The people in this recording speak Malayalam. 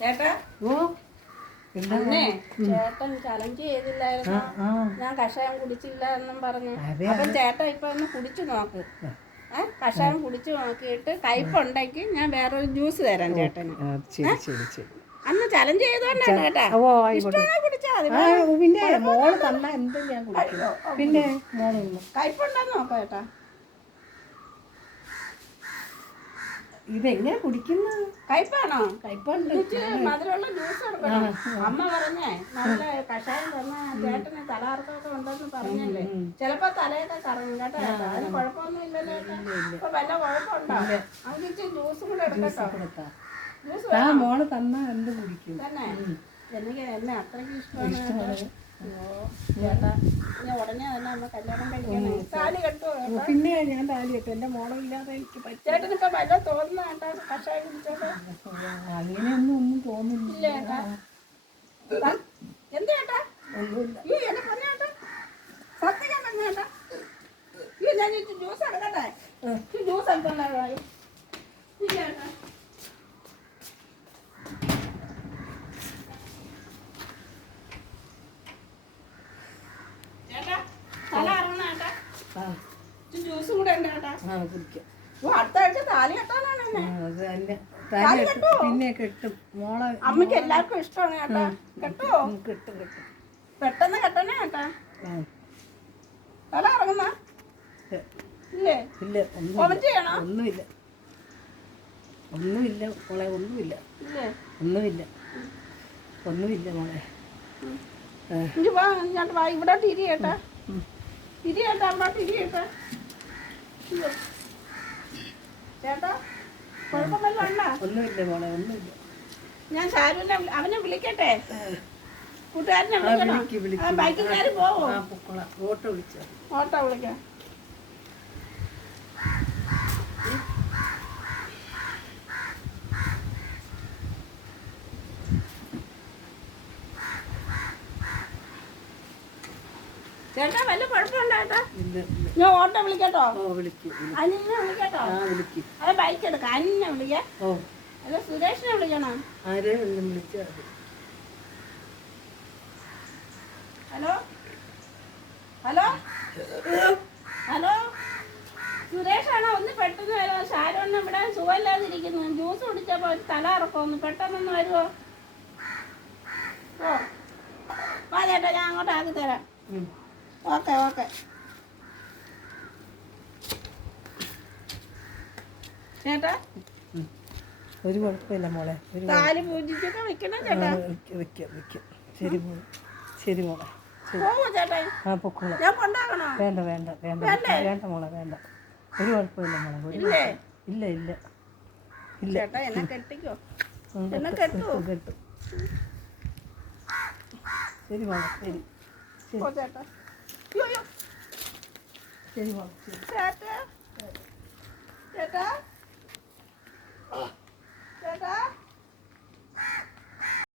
ചേട്ടാ? ഓ. അന്നേ ചേട്ടൻ ചലഞ്ച് ചെയ്തില്ലായിരുന്നു? ആ ഞാൻ കഷായം കുടിച്ചില്ല എന്നും പറഞ്ഞു അപ്പൊ ചേട്ടൻ ഇപ്പൊ ഒന്ന് കുടിച്ചു നോക്ക്. കഷായം കുടിച്ചു നോക്കിയിട്ട് കയ്പുണ്ടെങ്കിൽ ഞാൻ വേറൊരു ജ്യൂസ് തരാം ചേട്ടന്. അന്ന് ചലഞ്ച് ചെയ്തോണ്ടാണ് കേട്ടാ കുടിച്ചാ? പിന്നെ മോൾ തന്ന എന്ത് ഞാൻ പിന്നെ മോളൊന്നും കയ്പുണ്ടെന്ന് നോക്കാം ചേട്ടാ. ഇതെങ്ങനെ കുടിക്കുന്നു? കയ്പാണോ കയ്പുണ്ട് മധുരമുള്ള ജ്യൂസ് എടുക്കണം അമ്മ പറഞ്ഞേ നല്ല കഷായം തന്ന ചേട്ടന് തലകറക്കമൊക്കെ ഉണ്ടെന്ന് പറഞ്ഞല്ലേ? ചിലപ്പോ തലയൊക്കെ കറങ്ങും കേട്ടോ. അതിന് കുഴപ്പമൊന്നും ഇല്ലല്ലോ ഇപ്പൊ വല്ല കുഴപ്പമുണ്ടോ? നമുക്ക് ജ്യൂസും കൂടെ എടുക്കട്ടോ. ജ്യൂസ് ആ മോൾ തന്ന എന്ത് കുടിക്കും. തന്നെ. എനിക്ക് എന്നെ അത്രയ്ക്ക് ഇഷ്ടമാണ് ചേട്ടാ ഞാൻ താലി ഇട്ടു എന്റെ പിന്നെ മോളില്ലാതെ എനിക്ക് പറ്റും ചേട്ടനിപ്പോ വല്ല തോന്നുന്ന കേട്ടോ കഷായം കുടിച്ചോണ്ട്? അങ്ങനെയൊന്നും ഒന്നും തോന്നുന്നില്ല. ഇല്ല ചേട്ടാ ത- ചേട്ടാ ഒന്നുമില്ല ഈ എന്നെ പറഞ്ഞേട്ടാ സത്യം പറഞ്ഞേട്ടാ ഈ ഞാൻ ഈ ജ്യൂസ് എടുക്കട്ടെ ഈ ജ്യൂസ് എടുത്തോണ്ടായി ചേട്ടാ ചേട്ടാ തല ഇറങ്ങണ ചേട്ടാ ആ ഈ ജ്യൂസും കൂടെ ഉണ്ട് ചേട്ടാ ആ കുടിക്കാം. അടുത്ത ആഴ്ച താലി കെട്ടാനാണ് എന്നെ. താലി കെട്ടും. പിന്നെ കെട്ടും. മോളെ അമ്മയ്ക്ക് എല്ലാവർക്കും ഇഷ്ടമാണ് കിട്ടും. കെട്ടും? കെട്ടും പെട്ടെന്ന് കെട്ടണേ തല ഇറങ്ങുന്ന ഇല്ല. ഇല്ലേ? ഒന്നുമില്ല. ഒന്നുമില്ല. മോളെ ഒന്നുമില്ല. ഒന്നുമില്ല. ഒന്നുമില്ല മോളെ. വാ ഇങ്ങോട്ട് വാ. ഇവിടെ തിരി ചേട്ടാ ഉം. തിരി ചേട്ടാ അവിടെ തിരി ചേട്ടാ ഒന്നുമില്ല മോളെ ഒന്നുമില്ല. ഞാൻ ഷാരുവിനെ അവനെ വിളിക്കട്ടെ? കൂട്ടുകാരനെ വിളിക്കണം? ബൈക്കുകാരി വിളിക്ക്. വിളിക്ക് ബൈക്കിൽ കയറി പോവോ? ഓട്ടോ വിളിച്ചോ ഓട്ടോ വിളിക്കാം. ചേട്ടാ വല്ല ഞാൻ ഓട്ടോ വിളിക്കട്ടോ. അനിനെ അത് ബൈക്ക് എടുക്കാം. അനിനെ വിളിക്കാം. അല്ല സുരേഷിനെ വിളിക്കണോ? ഹലോ? ഹലോ? ഹലോ? സുരേഷാണോ? ഒന്ന് പെട്ടെന്ന് വരുമോ ഷാരോണ്ണ ഇവിടെ സുഖമില്ലാതിരിക്കുന്നു. ജ്യൂസ് കുടിച്ചപ്പോൾ ഒരു തല ഇറക്കുമെന്ന് പെട്ടെന്നൊന്ന് വരുമോ ഓ. വാ ചേട്ടാ ഞാൻ അങ്ങോട്ട് ആക്കി തരാം. Okay okay. ചേട്ടാ? ഒരു കുഴപ്പമില്ല മോളെ ഒരു താലി പൂജിച്ചൊക്കെ വെക്കണം ചേട്ടാ? വെക്കാം വെക്കാം ശരി മോളെ ശരി മോളെ. ചേട്ടാ? ആ പൊക്കോളാം. വേണ്ട വേണ്ട വേണ്ട. വേണ്ട? മോളെ വേണ്ട. ഒരു കുഴപ്പമില്ല മോളെ ഒരു ഇല്ല? ഇല്ല ഇല്ല. കെട്ടും ശരി മോളെ ശരി. ശരി ഓ ചേട്ടാ അയ്യോ അയ്യോ ശരി മോളെ ശരി